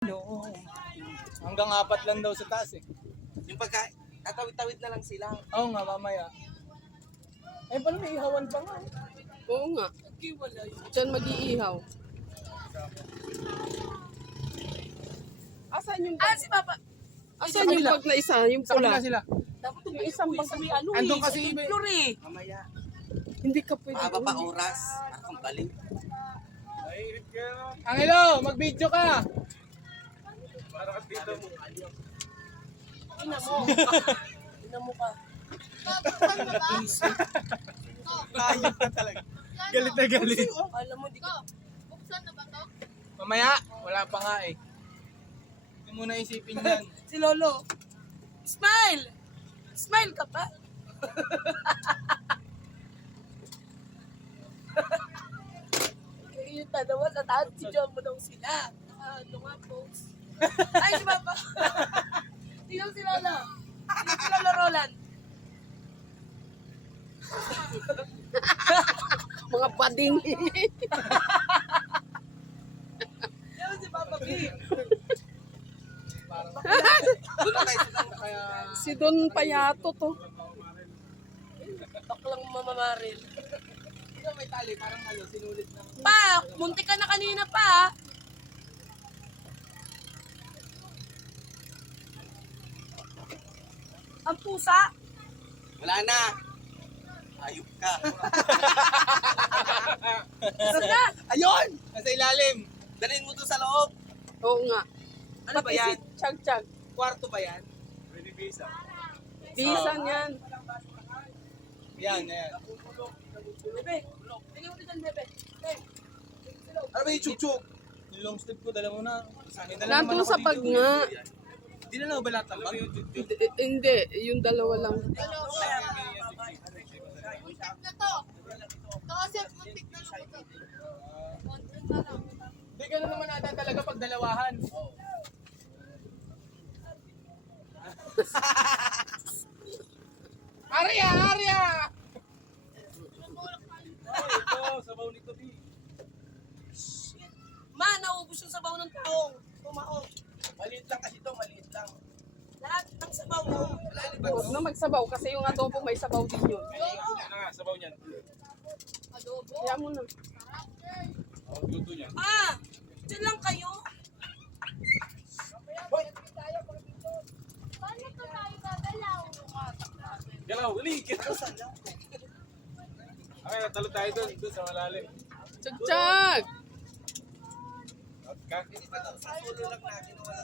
No. Hanggang 4 lang daw sa taas eh. Yung pagka, tatawid-tawid na lang sila. Oo nga, mamaya. Eh, paano may ihawan pa nga? Oo nga. Diyan mag-iihaw. Asan yung Ah, si Papa. Asan yung bag na isa? Yung Sa pula? kanila sila. Dapat yung isang bag sa ano Andun eh. kasi Sa iba- floor eh. Mamaya. Hindi ka pwede. Mahaba pa oras. Akong balik. Angelo, mag-video ka! Ina mo. Ina mo ka. Kaya ka talaga. Galit na galit. Alam mo, di ka. Mamaya, wala pa nga eh. Hindi mo na isipin yan. Si Lolo. Smile! Smile ka pa? Yung tanawa sa taas, si John mo daw sila. Ano nga, folks? Ay, si Papa. Tingnan si Lolo. Tingnan si Lolo Roland. Mga bading. Tingnan si Papa B. Doon na tayo sa Kaya, Si Don Payato to. Baklang mamamaril. ito may tali, parang sinulit na. Pa! Munti ka na kanina pa. Ang pusa. Wala na. Ayup ka. Sana. Ayun! Nasa ilalim. Dalhin mo to sa loob. Oo nga. Ano ba yan? Chag-chag. Kwarto ba yan? Bisan yan. Yan, yan. Bebe. Tingnan mo dyan, Bebe. Ano ba yung chuk-chuk? Yung long sleeve ko, dala mo na. May dala naman Nandun ako sa dito. bag nga. Di na lang ba lahat ng bag? Hindi, yung dalawa lang. Muntik na to. Ito kasi muntik na lang ito. Muntik na lang. Di ka na naman ata talaga pag dalawahan. Arya! Arya! Ito, sabaw nito, Bi. Ma, naubos yung sabaw ng taong. Tumaong. Maliit lang kasi ito, maliit lang. Lahat ng sabaw mo. Huwag na magsabaw kasi yung adobo may sabaw din yun. Sabaw niyan. Adobo. Kaya mo na. Luto niyan. Pa! Diyan lang kayo. Paano ka tayo gagalaw? Galaw, uli! Okay, natalo tayo doon sa malalim. Chag-chag! Okay. Hindi pa ito sa ulo lang natin. Wala